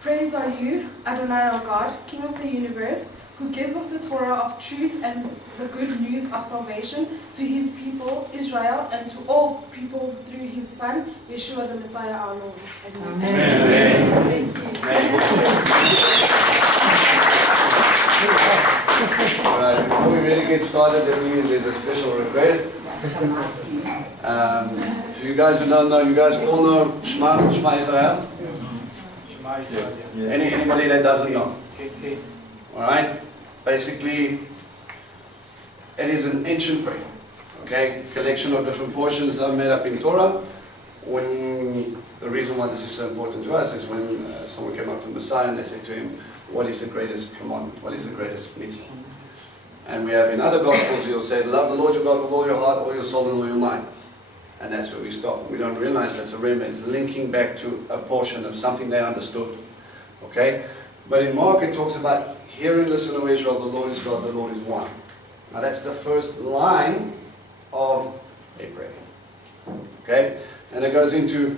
Praise are you, Adonai our God, King of the universe, who gives us the Torah of truth and the good news of salvation to his people, Israel, and to all peoples through his Son, Yeshua the Messiah our Lord. Amen. Amen. All right, before we really get started, there's a special request. For you guys who don't know, you guys all know Shema Israel? Anybody that doesn't know? Alright? Basically, it is an ancient prayer. Okay? Collection of different portions are made up in Torah. The reason why this is so important to us is when someone came up to Messiah and they said to him, what is the greatest commandment? What is the greatest mitzvah? And we have in other Gospels, he'll say, love the Lord your God with all your heart, all your soul, and all your mind. And that's where we stop. We don't realize that's a remez, linking back to a portion of something they understood. Okay? But in Mark it talks about, hear and listen, O Israel, the Lord is God, the Lord is one. Now that's the first line of a prayer. Okay? And it goes into,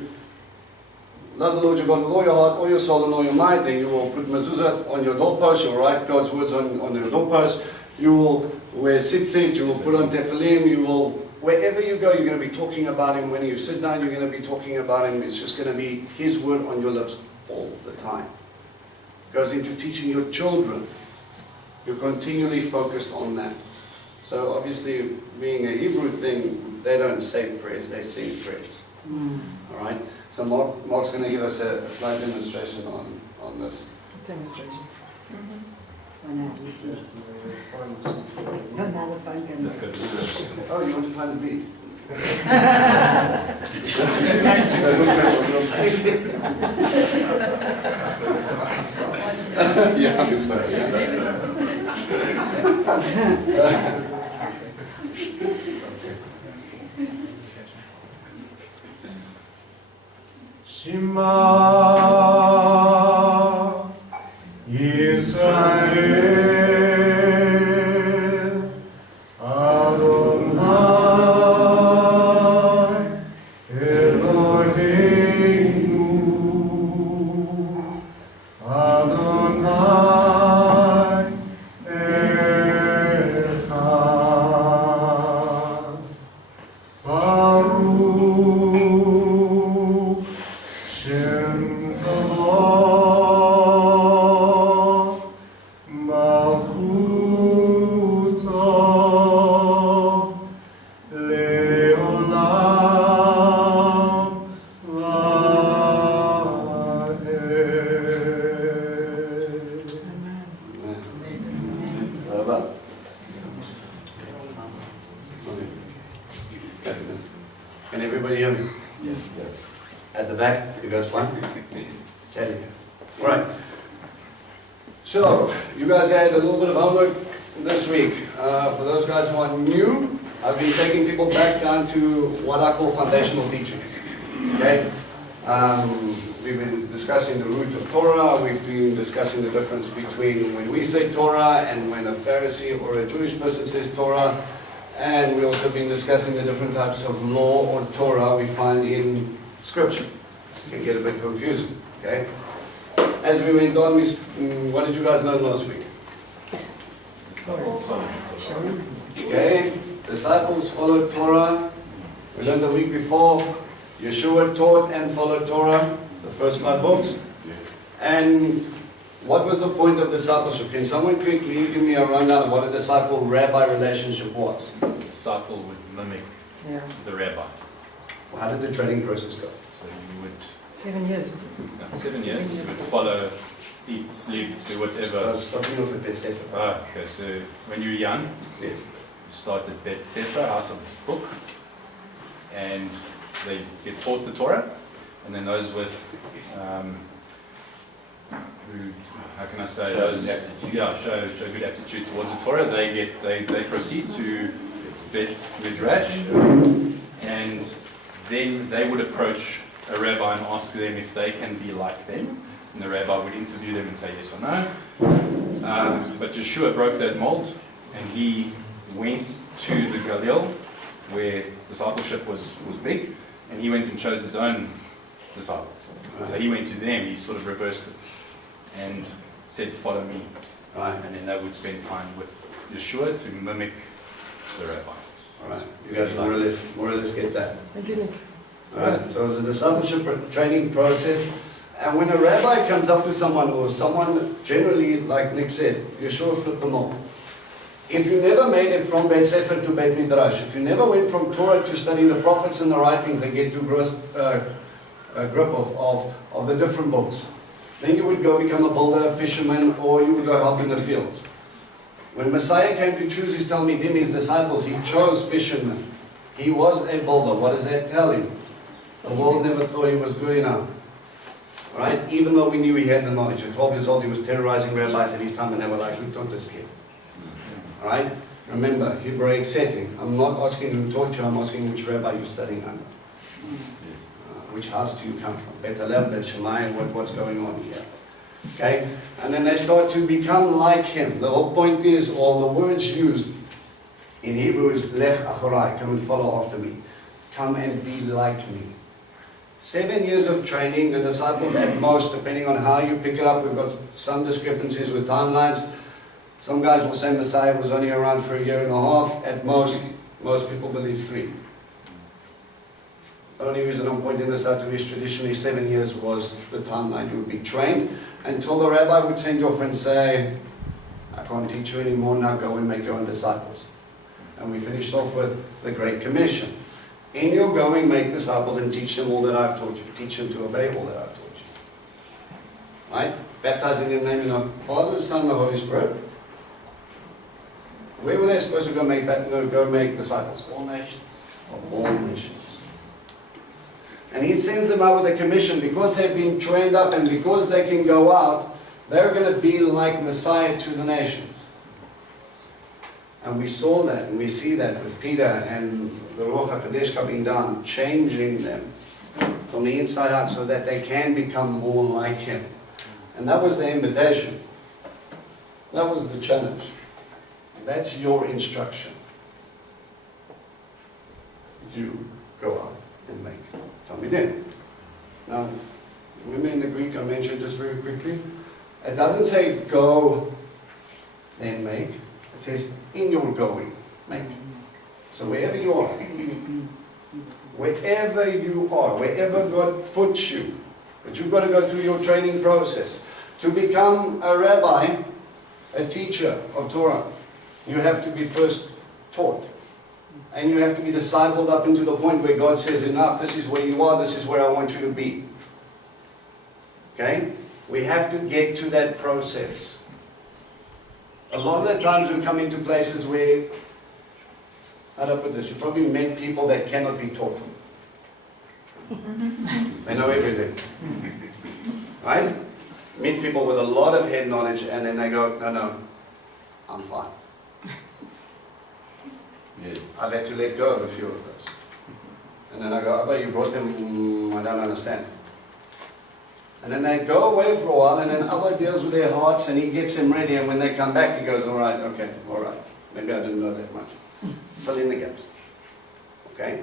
love the Lord your God with all your heart, all your soul, and all your might. And you will put mezuzah on your doorpost, you'll write God's words on your doorpost. You will wear tzitzit, you will put on tefillin, you will, wherever you go, you're going to be talking about him. When you sit down, you're going to be talking about him. It's just going to be his word on your lips all the time. It goes into teaching your children. You're continually focused on that. So obviously, being a Hebrew thing, they don't say prayers, they sing prayers. All right? So Mark's going to give us a slight demonstration on this. Demonstration. Oh, you want to find the beat? Yeah, it's that, yeah. Shema Yisrael Adonai Eloheinu Adonai Echad Baruch Shem Kavod Malchuto Leolam Vaed. Tודה. Can everybody hear me? Yes. At the back, you guys fine? Tell you. Right. So, you guys had a little bit of homework this week. For those guys who are new, I've been taking people back down to what I call foundational teaching. Okay? We've been discussing the root of Torah. We've been discussing the difference between when we say Torah and when a Pharisee or a Jewish person says Torah. And we've also been discussing the different types of law or Torah we find in Scripture. It can get a bit confusing. Okay? As we went on, what did you guys learn last week? Okay? Disciples followed Torah. We learned the week before. Yeshua taught and followed Torah, the first 5 books. And what was the point of discipleship? Can someone quickly give me a rundown of what a disciple-rabbi relationship was? The disciple would mimic the rabbi. How did the training process go? So you would, 7 years. 7 years, you would follow, eat, sleep, do whatever. Starting off at Bet Sefer. Okay, so when you were young, Yes. you start at Bet Sefer, house of book, and they get taught the Torah, and then those with, who, how can I say, Show those, good aptitude. yeah, show good aptitude towards the Torah, they proceed to Bet Midrash, and then they would approach a rabbi and ask them if they can be like them, and the rabbi would interview them and say yes or no. But Yeshua broke that mold, and he went to the Galil, where discipleship was big, and he went and chose his own disciples. So he went to them, he sort of reversed it. and said, "Follow me." Right. And then they would spend time with Yeshua to mimic the rabbi. All right. You guys more or less get that. Thank you, Nick. All right. So it's a discipleship training process. And when a rabbi comes up to someone, or someone generally, like Nick said, Yeshua flipped them all. If you never made it from Beit Sefer to Beit Midrash, if you never went from Torah to studying the prophets and the writings and get to a grip of the different books, then you would go become a builder, a fisherman, or you would go help in the fields. When Messiah came to choose his Talmidim, his disciples, he chose fishermen. He was a builder. What does that tell him? The world never thought he was good enough. Right? Even though we knew he had the knowledge. At 12 years old, he was terrorizing rabbis at his time, and they were like, "Who taught this kid?" Right? Remember, Hebraic setting. I'm not asking who taught you, I'm asking which rabbi you're studying under. Which house do you come from? Bet Halev, Bet Shammai, what's going on here? Okay? And then they start to become like him. The whole point is, all the words used in Hebrew is Lech Achorai, come and follow after me. Come and be like me. 7 years of training, the disciples at most, depending on how you pick it up, we've got some discrepancies with timelines. Some guys will say Messiah was only around for a year and a half. At most people believe 3. The only reason I'm pointing this out to is traditionally 7 years was the timeline you would be trained, until the rabbi would send you off and say, "I can't teach you anymore, now go and make your own disciples." And we finished off with the Great Commission. In your going, make disciples and teach them all that I've taught you. Teach them to obey all that I've taught you. Right? Baptizing in the name of the Father, the Son, and the Holy Spirit. Where were they supposed to go make disciples? All nations. Of all nations. And he sends them out with a commission because they've been trained up, and because they can go out, they're going to be like Messiah to the nations. And we saw that, and we see that with Peter and the Ruach HaKodesh coming down, changing them from the inside out so that they can become more like him. And that was the invitation. That was the challenge. That's your instruction. You go out and make Talmidim. Now, remember in the Greek I mentioned just very quickly? It doesn't say go, then make. It says in your going, make. So wherever you are, wherever God puts you, but you've got to go through your training process. To become a rabbi, a teacher of Torah, you have to be first taught. And you have to be discipled up into the point where God says, enough, this is where you are, this is where I want you to be. Okay? We have to get to that process. A lot of the times we come into places where, how do I put this? You probably met people that cannot be taught. They know everything. Right? Meet people with a lot of head knowledge and then they go, no, I'm fine. Yes. I've had to let go of a few of those. And then I go, Abba, you brought them, I don't understand. And then they go away for a while, and then Abba deals with their hearts, and he gets them ready, and when they come back, he goes, all right, maybe I didn't know that much. Fill in the gaps. Okay?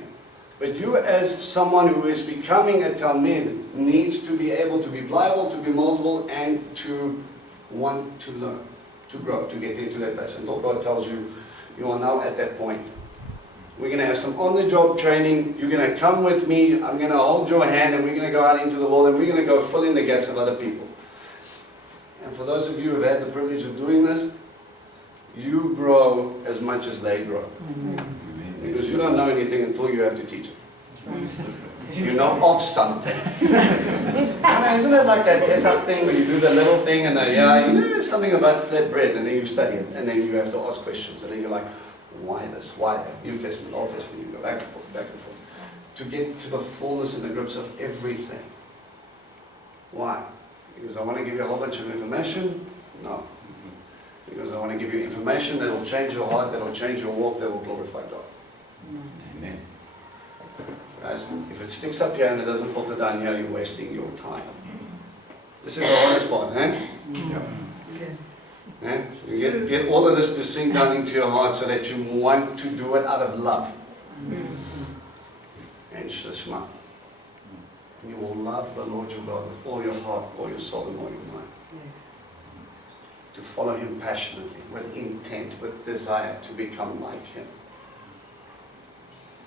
But you as someone who is becoming a Talmid needs to be able to be pliable, to be moldable, and to want to learn, to grow, to get into that place. Until God tells you, you are now at that point. We're going to have some on-the-job training. You're going to come with me. I'm going to hold your hand, and we're going to go out into the world, and we're going to go fill in the gaps of other people. And for those of you who have had the privilege of doing this, you grow as much as they grow. Because you don't know anything until you have to teach it. You know of something. Isn't it like that Pesach thing when you do the little thing and there's something about flat bread, and then you study it, and then you have to ask questions, and then you're like, why this? Why that? New Testament, Old Testament, you go back and forth, back and forth. To get to the fullness and the grips of everything. Why? Because I want to give you a whole bunch of information? No. Because I want to give you information that will change your heart, that will change your walk, that will glorify God. Amen. Guys, if it sticks up here and it doesn't filter down here, you're wasting your time. This is the hardest part, eh? Yeah. Eh? You get all of this to sink down into your heart so that you want to do it out of love. And Shema. You will love the Lord your God with all your heart, all your soul, and all your mind. To follow Him passionately, with intent, with desire to become like Him.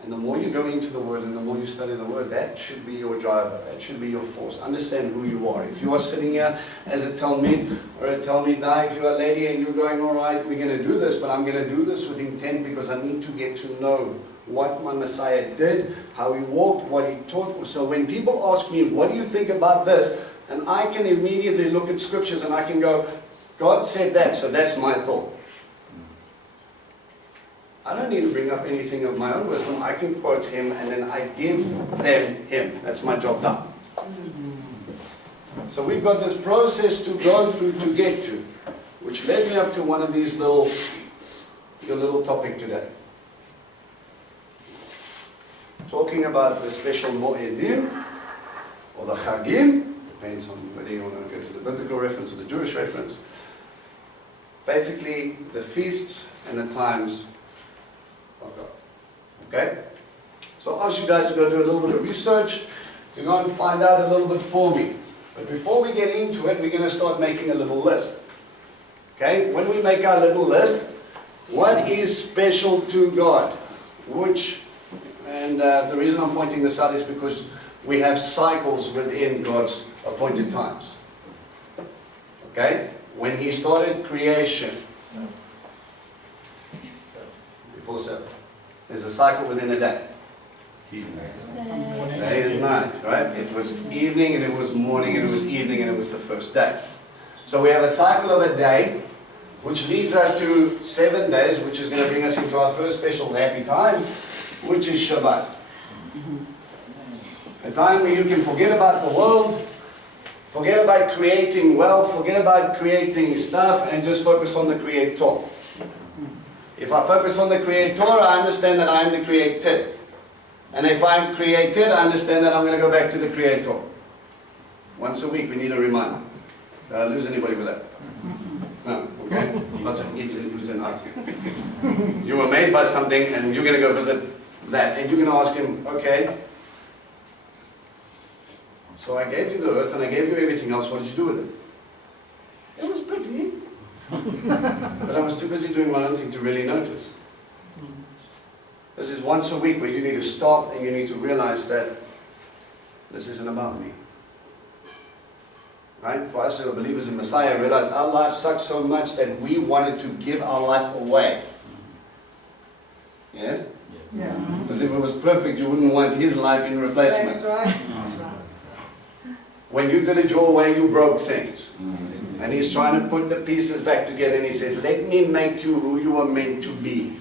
And the more you go into the Word and the more you study the Word, that should be your driver, that should be your force. Understand who you are. If you are sitting here as a Talmid or a Talmidah, if you're a lady and you're going, all right, we're going to do this, but I'm going to do this with intent because I need to get to know what my Messiah did, how He walked, what He taught. So when people ask me, what do you think about this? And I can immediately look at scriptures and I can go, God said that, so that's my thought. I don't need to bring up anything of my own wisdom. I can quote Him and then I give them Him. That's my job done. So we've got this process to go through to get to, which led me up to one of these your little topic today. Talking about the special Moedim, or the Chagim, depends on whether you want to go to the biblical reference or the Jewish reference. Basically, the feasts and the times of God. Okay? So I'll ask you guys to go do a little bit of research, to go and find out a little bit for me. But before we get into it, we're going to start making a little list. Okay? When we make our little list, what is special to God? The reason I'm pointing this out is because we have cycles within God's appointed times. Okay? When He started creation, before 7, there's a cycle within a day. Day and night, right? It was evening and it was morning and it was evening and it was the first day. So we have a cycle of a day, which leads us to 7 days, which is going to bring us into our first special happy time, which is Shabbat. A time where you can forget about the world, forget about creating wealth, forget about creating stuff, and just focus on the Creator. If I focus on the Creator, I understand that I am the created. And if I'm created, I understand that I'm going to go back to the Creator. Once a week, we need a reminder. Did I lose anybody with that? No, okay? Lots of it's and nuts. You were made by something, and you're going to go visit that, and you're going to ask Him, okay, so I gave you the earth, and I gave you everything else, what did you do with it? It was pretty. But I was too busy doing my own thing to really notice. This is once a week where you need to stop and you need to realize that this isn't about me. Right? For us who are believers in Messiah, realize our life sucks so much that we wanted to give our life away. Yes? Yeah. Because if it was perfect, you wouldn't want His life in replacement. That's right. That's right. When you did it your way, you broke things. And He's trying to put the pieces back together, and He says, let me make you who you are meant to be.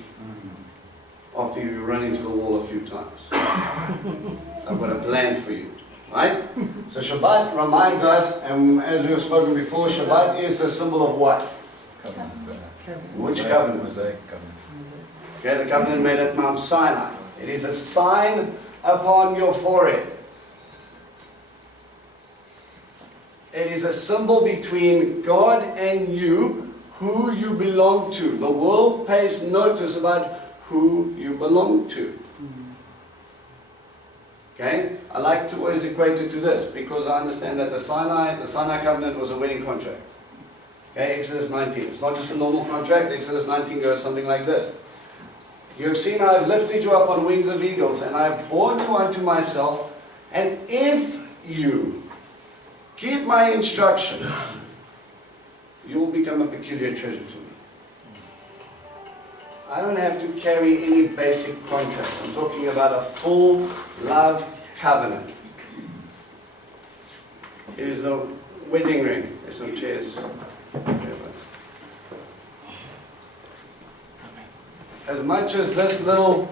After you run into the wall a few times. I've got a plan for you. Right? So Shabbat reminds us, and as we have spoken before, Shabbat is a symbol of what? Covenant. Which covenant? Mosaic covenant. Okay, the covenant made at Mount Sinai. It is a sign upon your forehead. It is a symbol between God and you, who you belong to. The world pays notice about who you belong to. Okay? I like to always equate it to this, because I understand that the Sinai covenant was a wedding contract. Okay, Exodus 19. It's not just a normal contract. Exodus 19 goes something like this. You have seen I have lifted you up on wings of eagles, and I have borne you unto myself, and if you keep my instructions, you will become a peculiar treasure to me. I don't have to carry any basic contract. I'm talking about a full love covenant. Here's a wedding ring. There's some chairs. As much as this little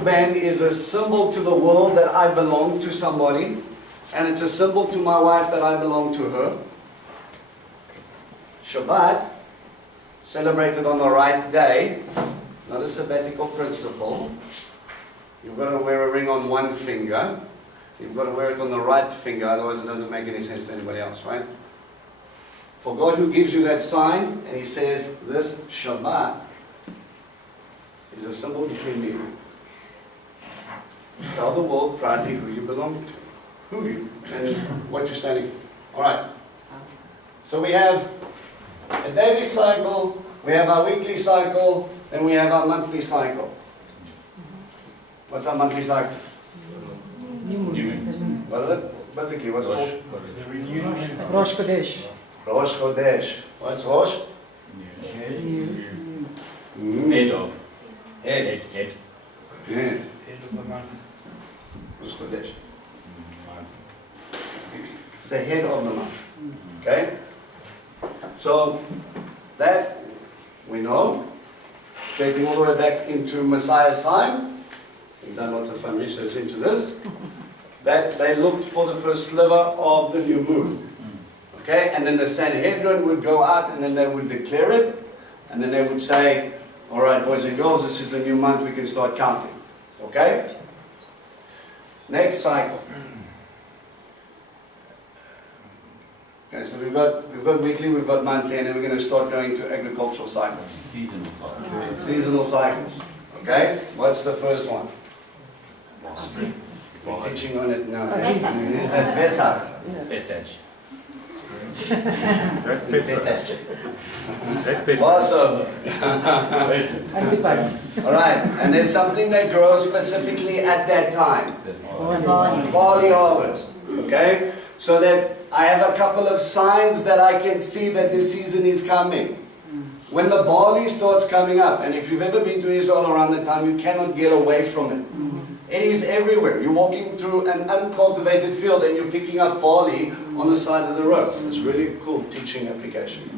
band is a symbol to the world that I belong to somebody, and it's a symbol to my wife that I belong to her, Shabbat, celebrated on the right day, not a sabbatical principle. You've got to wear a ring on one finger. You've got to wear it on the right finger, otherwise it doesn't make any sense to anybody else, right? For God who gives you that sign, and He says, this Shabbat is a symbol between me and you. Tell the world proudly who you belong to. Who you, and what you're standing for. Alright. So we have a daily cycle, we have our weekly cycle, and we have our monthly cycle. What's our monthly cycle? New moon. What is it? Biblically, what's it called? Rosh Chodesh. Rosh Chodesh. What's Rosh? Head of. Head. Head. Yes. Rosh Chodesh. It's the head of the month. Okay? So, that we know. Getting all the way back into Messiah's time. We've done lots of fun research into this. That they looked for the first sliver of the new moon. Okay? And then the Sanhedrin would go out and then they would declare it. And then they would say, all right, boys and girls, this is the new month, we can start counting. Okay? Next cycle. Okay, so we've got weekly, we've got monthly, and then we're going to start going to agricultural cycles. Seasonal cycle. Seasonal cycles. Okay? What's the first one? We're teaching on it now. Is that Pesach? Pesach. Passover. Antipas. Alright, and there's something that grows specifically at that time. Barley harvest. Okay? So that I have a couple of signs that I can see that this season is coming. When the barley starts coming up, and if you've ever been to Israel around that time, you cannot get away from it. It is everywhere. You're walking through an uncultivated field and you're picking up barley on the side of the road. It's really cool teaching application.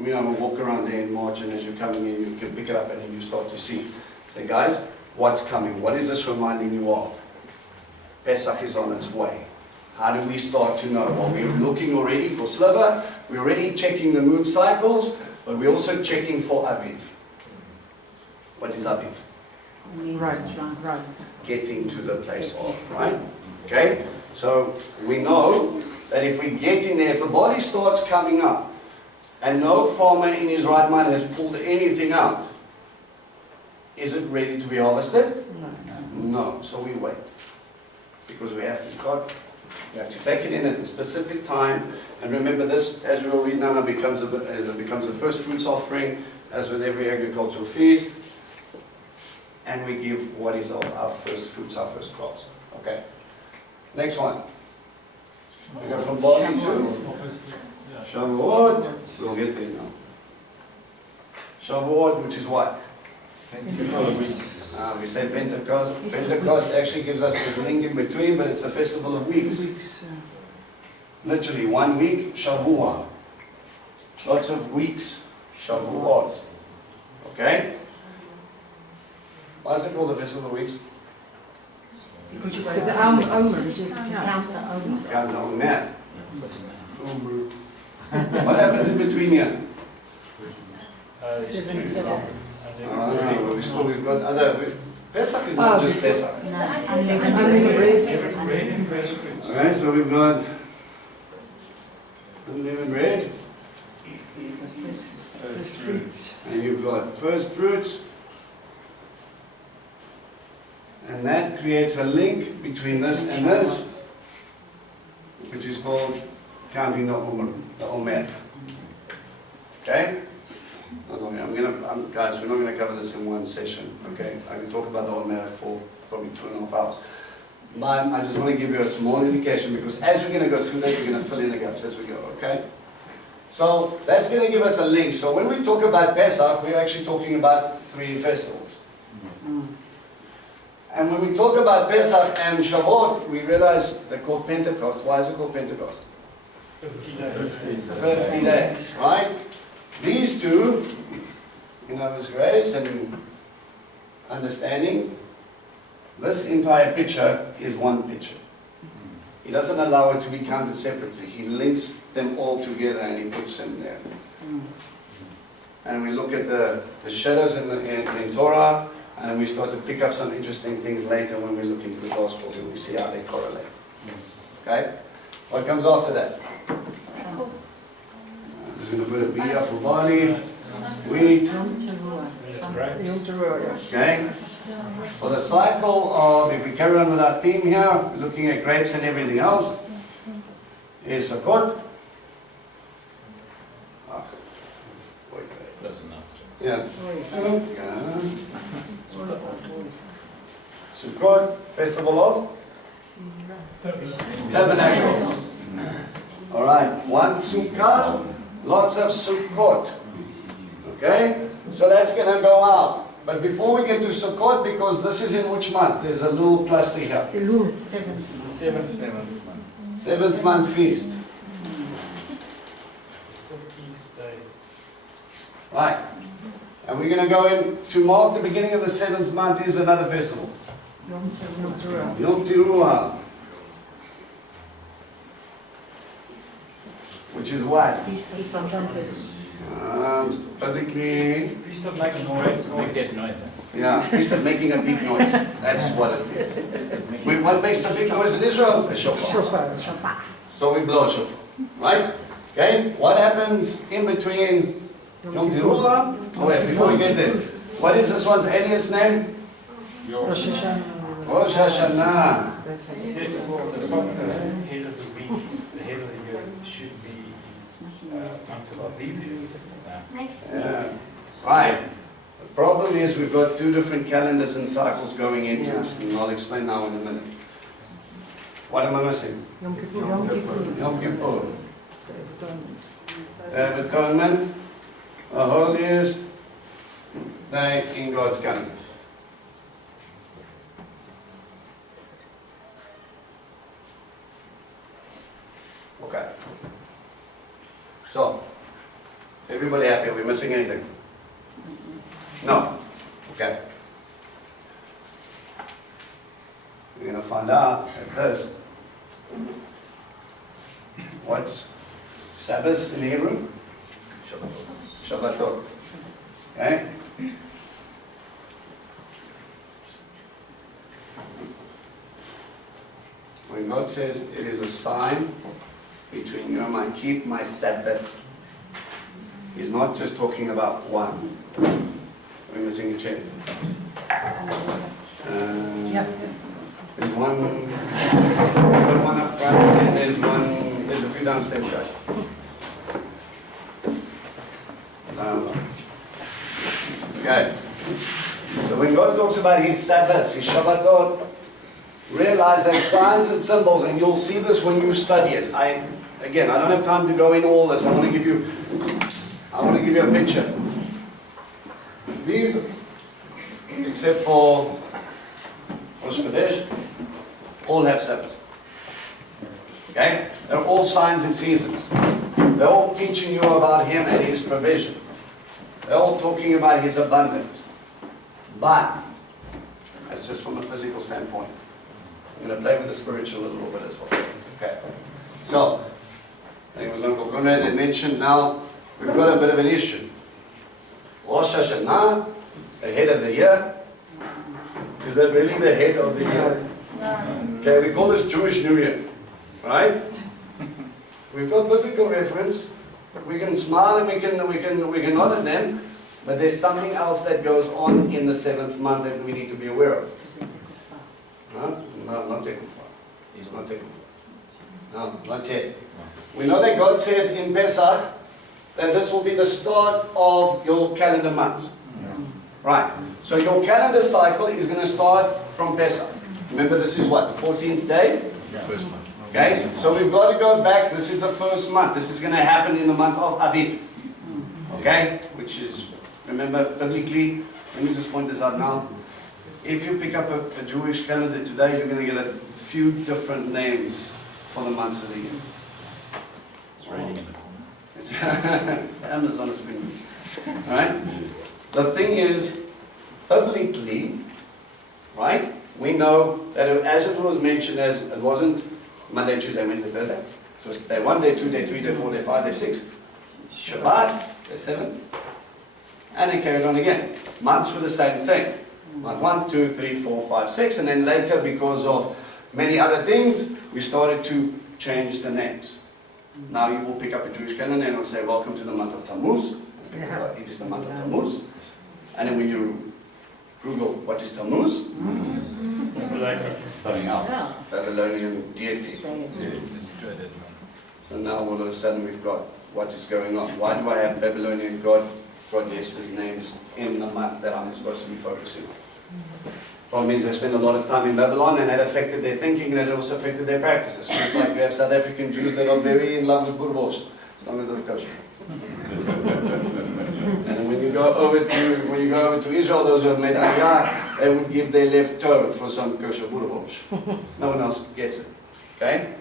You know, we'll walk around there in March, and as you're coming in, you can pick it up and then you start to see. Say, guys, what's coming? What is this reminding you of? Pesach is on its way. How do we start to know? Well, we're looking already for sliver. We're already checking the moon cycles, but we're also checking for Aviv. What is Aviv? Right. Getting to the place of, right? Okay? So we know that if we get in there, if the body starts coming up, and no farmer in his right mind has pulled anything out, is it ready to be harvested? No. So we wait. Because we have to cut, we have to take it in at a specific time. And remember this, as we will read now, becomes a first fruits offering, as with every agricultural feast. And we give what is our first fruits, our first crops. Okay. Next one. We go from barley to Shavuot. We'll get there now. Shavuot, which is what? We say Pentecost. Pentecost actually gives us this link in between, but it's a festival of weeks. Literally 1 week, Shavuot. Lots of weeks, Shavuot. Okay? Why is it called the festival of weeks? Because you've got the Omer, you count the Omer. Count the Omer. What happens in between here? 7. We've got other. Pesach is not just Pesach. Unleavened bread. Alright, so we've got unleavened bread, First fruits. and you've got first fruits, and that creates a link between this and this, which is called counting the Omer. Okay? Guys, we're not going to cover this in one session, okay? I can talk about the Omer for probably 2.5 hours. But I just want to give you a small indication, because as we're going to go through that, we're going to fill in the gaps as we go, okay? So that's going to give us a link. So when we talk about Pesach, we're actually talking about 3 festivals. And when we talk about Pesach and Shavuot, we realize they're called Pentecost. Why is it called Pentecost? 50 days, right? These two, in His grace and understanding, this entire picture is one picture. He doesn't allow it to be counted separately. He links them all together and He puts them there. And we look at the shadows in Torah, and we start to pick up some interesting things later when we look into the Gospels and we see how they correlate. Okay? What comes after that? I'm just going to put a B up for barley, wheat. Okay? For the cycle of, if we carry on with our theme here, looking at grapes and everything else, is Sukkot. Yeah. Sukkot, festival of tabernacles. All right, one sukkah, lots of sukkot. Okay, so that's going to go out. But before we get to Sukkot, because this is in which month? There's a little cluster here. The Lord, 7th. 7th month feast. Right. And we're going to go in to mark the beginning of the 7th month is another festival. Yom Teruah. Yom Teruah. Which is what? Feast of Trumpets. Publicly, Feast of making noise. Make that noise. yeah, feast of making a big noise. That's what it is. What makes the big noise in Israel? A shofar. Shofar. So we blow a shofar, right? Okay, what happens in between Yom Teruah? Oh wait, before we get there, what is this one's alias name? Rosh Hashanah. Rosh Hashanah. That's how He you said say it. before, the head of the week, the head of the year should be month of Aviv. Yeah. Right. The problem is we've got two different calendars and cycles going into us, and I'll explain now in a minute. What am I missing? Yom Kippur. Yom Kippur. Yom Kippur. The atonement. Atonement, the holiest day in God's calendar. Okay. So, everybody happy? Are we missing anything? No? Okay. We're going to find out at this. What's Sabbaths in Hebrew? Shabbatot. Okay? When God says it is a sign between you and I, keep my Sabbath, He's not just talking about one. We're missing a chair. Yeah. There's one up front, and there's a few downstairs, guys. Okay. So when God talks about His Sabbaths, His Shabbatot, realize that signs and symbols, and you'll see this when you study it. Again, I don't have time to go in all this. I want to give you a picture. These, except for Rosh Chodesh, all have Sabbaths. Okay? They're all signs and seasons. They're all teaching you about Him and His provision. They're all talking about His abundance. But, that's just from a physical standpoint. I'm going to play with the spiritual a little bit as well. Okay. So, I think it was Uncle Conrad that mentioned now, we've got a bit of an issue. Rosh Hashanah, the head of the year. Is that really the head of the year? Okay, we call this Jewish New Year. Right? We've got biblical reference. We can smile and we can nod at them, but there's something else that goes on in the 7th month that we need to be aware of. Huh? No, not Tekufah. He's not Tekufah. No, not yet. We know that God says in Pesach that this will be the start of your calendar months. Right. So your calendar cycle is going to start from Pesach. Remember, this is what, the 14th day? First month. Okay, so we've got to go back. This is the first month. This is going to happen in the month of Aviv. Okay, which is, remember, biblically, let me just point this out now. If you pick up a Jewish calendar today, you're going to get a few different names for the months of the year. It's raining in the corner. Amazon has been used. Alright? The thing is, biblically, right, we know that as it was mentioned, as it wasn't Monday, Tuesday, Wednesday, Thursday. It was day 1, day 2, day 3, day 4, day 5, day 6. Shabbat, day 7. And it carried on again. Months were the same thing. Month 1, 2, 3, 4, 5, 6. And then later, because of many other things, we started to change the names. Now you will pick up a Jewish calendar and it'll say, welcome to the month of Tammuz. It is the month of Tammuz. And then when you Google what is Tammuz, Something else. Babylonian deity. So now all of a sudden we've got what is going on. Why do I have Babylonian god God lists names in the month that I'm supposed to be focusing on. Problem is they spend a lot of time in Babylon, and that affected their thinking, and it also affected their practices. Just like we have South African Jews that are very in love with boerewors, as long as it's kosher. And when you go over to Israel, those who have made Aliyah, they would give their left toe for some kosher boerewors. No one else gets it. Okay?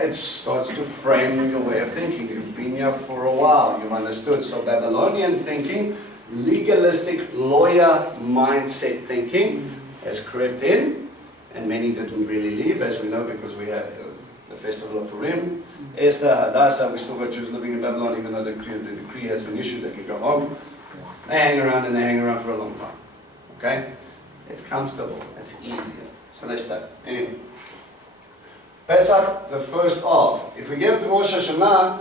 It starts to frame your way of thinking. You've been here for a while. You've understood. So Babylonian thinking, legalistic lawyer mindset thinking has crept in, and many didn't really leave, as we know, because we have the festival of Purim. Esther, Hadassah, we still got Jews living in Babylon, even though the decree has been issued, they can go home. They hang around, and they hang around for a long time. Okay? It's comfortable. It's easier. So they stay. Anyway. Pesach, the first of. If we get to Rosh Hashanah,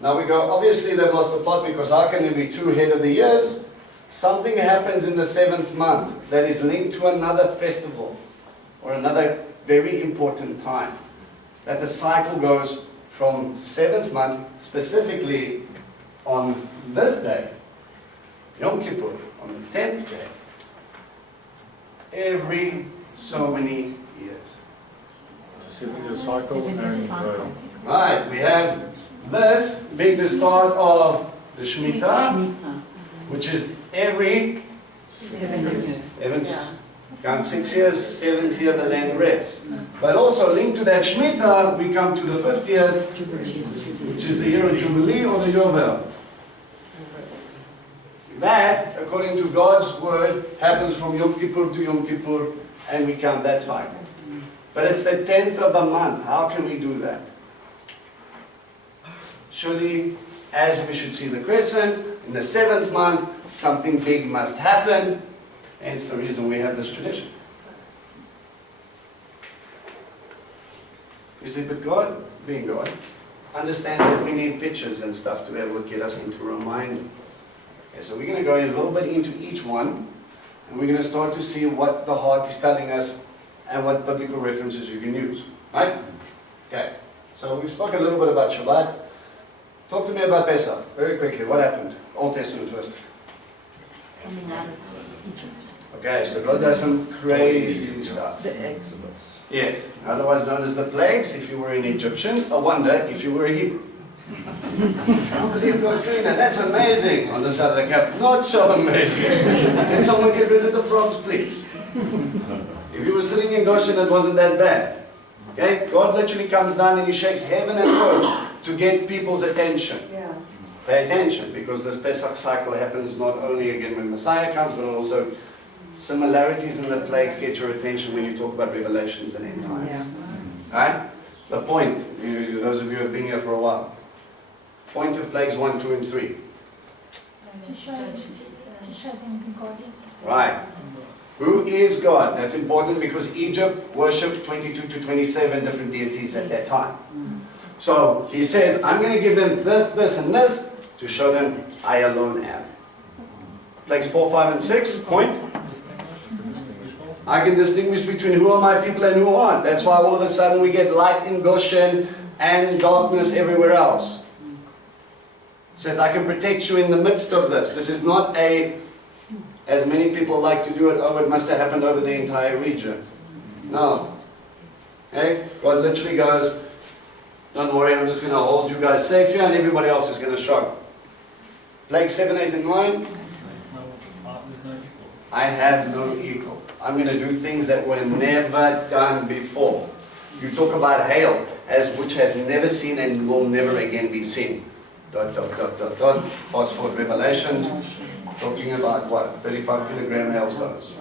now we go, obviously they've lost the plot, because how can there be two head of the years? Something happens in the 7th month that is linked to another festival or another very important time. That the cycle goes from 7th month, specifically on this day, Yom Kippur, on the 10th day, every so many years. It's a 7-year cycle and Right, we have this being the start of the Shemitah, which is every 7 count 6 years, 7th year the land rests. But also linked to that Shemitah, we come to the 50th, which is the year of Jubilee or the Yovel. That, according to God's word, happens from Yom Kippur to Yom Kippur, and we count that cycle. But it's the 10th of the month. How can we do that? Surely, as we should see the crescent, in the 7th month, something big must happen. Hence the reason we have this tradition. You see, but God, being God, understands that we need pictures and stuff to be able to get us into reminder. Okay, so we're going to go in a little bit into each one, and we're going to start to see what the heart is telling us and what biblical references you can use. Right? Okay. So we've spoken a little bit about Shabbat. Talk to me about Pesach, very quickly. What happened? Old Testament first. Coming out of Egypt. Okay, so God does some crazy stuff. The Exodus. Yes, otherwise known as the plagues. If you were an Egyptian, I wonder if you were a Hebrew. I don't believe God's doing that. That's amazing. On the side of the cap, not so amazing. Can someone get rid of the frogs, please? If you were sitting in Goshen, it wasn't that bad. Okay, God literally comes down and He shakes heaven and earth to get people's attention. Yeah. Pay attention, because this Pesach cycle happens not only again when Messiah comes, but also similarities in the plagues get your attention when you talk about Revelations and end times. Right? The point, those of you who have been here for a while, point of plagues 1, 2, and 3. To show them who God is. Right. Who is God? That's important because Egypt worshipped 22 to 27 different deities at that time. So He says, I'm going to give them this, this, and this to show them I alone am. Plagues 4, 5, and 6, point. I can distinguish between who are my people and who aren't. That's why all of a sudden we get light in Goshen and darkness everywhere else. It says, I can protect you in the midst of this. This is not a, as many people like to do it, oh, it must have happened over the entire region. No. Okay? God literally goes, don't worry, I'm just going to hold you guys safe here and everybody else is going to struggle. Plague 7, 8, and 9. I have no equal. I'm going to do things that were never done before. You talk about hail, as which has never seen and will never again be seen. ... Fast forward Revelations, talking about what? 35 kilogram hailstones.